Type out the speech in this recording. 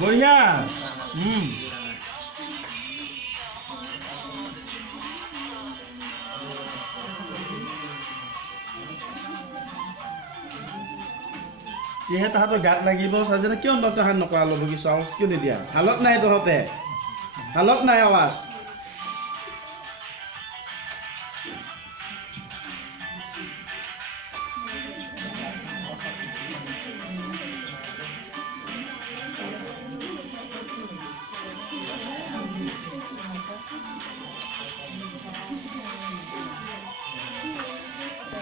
বঢ়িয়া কিহে তাহাঁতৰ গাত লাগিব চাজেনে কিয় তহঁতে নকৰা ল'ব কিছু আৱাজ কিয় নিদিয়া হালত নাই তহঁতে হালত নাই আৱাজ